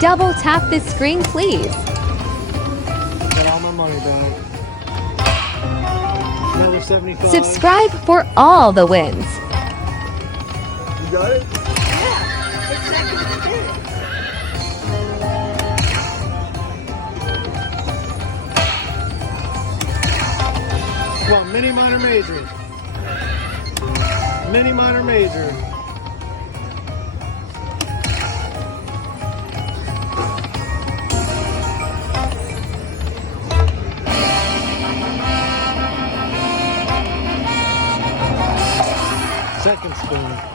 Double tap the screen, please. Got all my money back. Another 75. Subscribe for all the wins. You got it? Yeah, exactly what you did. Come on, mini, minor, major. Mini, minor, major. Second spoon.